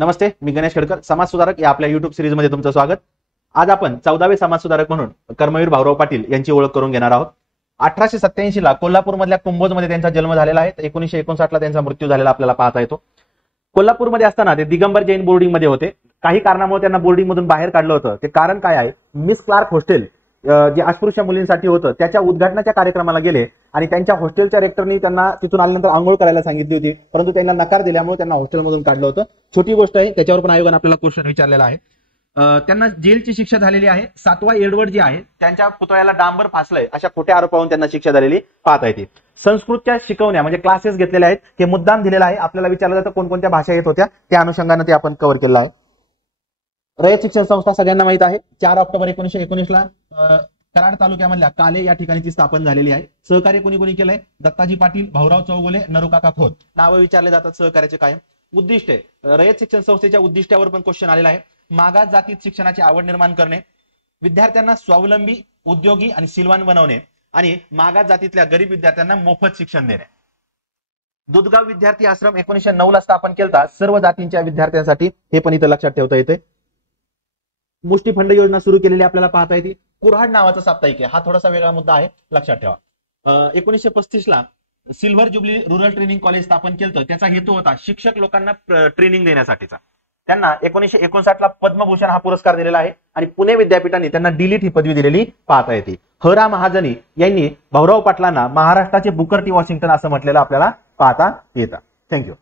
नमस्ते, मी गणेश खडकर, समाज सुधारक या आपल्या युट्यूब सिरीज मध्ये तुमचं स्वागत। आज आपण 14वे समाज सुधारक म्हणून कर्मवीर भाऊराव पाटील यांची ओळख करून घेणार आहोत। 1887 ला कोल्हापूर मधल्या कुंभोज मध्ये त्यांचा जन्म झालेला आहे। 1959 ला त्यांचा मृत्यू झालेला आपल्याला पाहता येतो। कोल्हापूर मध्ये असताना ते दिगंबर जैन बोर्डिंग मध्ये होते। काही कारणामुळे त्यांना बोर्डिंग मधून बाहेर काढलं होतं। ते कारण काय आहे? मिस क्लार्क हॉस्टेल जे अस्पृश्य मुलींसाठी होतं त्याच्या उद्घाटनाच्या कार्यक्रमाला गेले आणि त्यांच्या हॉस्टेलच्या रेक्टरनी त्यांना तिथून आल्यानंतर आंघोळ करायला सांगितली होती, परंतु त्यांना नकार दिल्यामुळे त्यांना हॉस्टेलमधून काढलं होतं। छोटी गोष्ट आहे, त्याच्यावर पण आयोगाने आपल्याला क्वेश्चन विचारलेला आहे। त्यांना जेलची शिक्षा झालेली आहे। 7वा एडवर्ड जे आहे त्यांच्या पुतळ्याला डांबर फासलंय अशा खोट्या आरोपावरून त्यांना शिक्षा झालेली पाहता येते। संस्कृतच्या शिकवण्या म्हणजे क्लासेस घेतलेले आहेत, हे मुद्दाम दिलेलं आहे। आपल्याला विचारलं जातं कोणकोणत्या भाषा येत होत्या, त्या अनुषंगाने ते आपण कव्हर केलं आहे। रयत शिक्षण संस्था सगळ्यांना माहित आहे। 4 ऑक्टोबर 1919 ला कराड तालुक्यामधल्या काले या ठिकाणी ती स्थापन झालेली आहे। सहकार्य कोणी कोणी केलंय? दत्ताजी पाटील, भाऊराव चौगुले, नरुकाका खोत नावं विचारले जातात सहकार्याचे कायम। उद्दिष्ट आहे, रयत शिक्षण संस्थेच्या उद्दिष्टावर पण क्वेश्चन आलेला आहे। मागास जातीत शिक्षणाची आवड निर्माण करणे, विद्यार्थ्यांना स्वावलंबी, उद्योगी आणि सिलवान बनवणे आणि मागास जातीतल्या गरीब विद्यार्थ्यांना मोफत शिक्षण देणे। दुधगाव विद्यार्थी आश्रम 1909 ला स्थापन केलता सर्व जातींच्या विद्यार्थ्यांसाठी, हे पण इथं लक्षात ठेवता येते। मुष्टी फंड योजना सुरू केलेली आपल्याला पाहता येते। कुऱ्हाड नावाचा साप्ताहिक आहे, हा थोडासा वेगळा मुद्दा आहे, लक्षात ठेवा। 1935 ला silver jubilee rural training college स्थापन केलं। त्याचा हेतू होता शिक्षक लोकांना ट्रेनिंग देण्यासाठीचा। त्यांना 1959 ला पद्मभूषण हा पुरस्कार दिलेला आहे आणि पुणे विद्यापीठाने त्यांना डीलिट ही पदवी दिलेली पाहता येते। ह.रा. महाजनी यांनी भाऊराव पाटलांना महाराष्ट्राचे बुकर टी वॉशिंग्टन असं म्हटलेलं आपल्याला पाहता येतं। थँक्यू।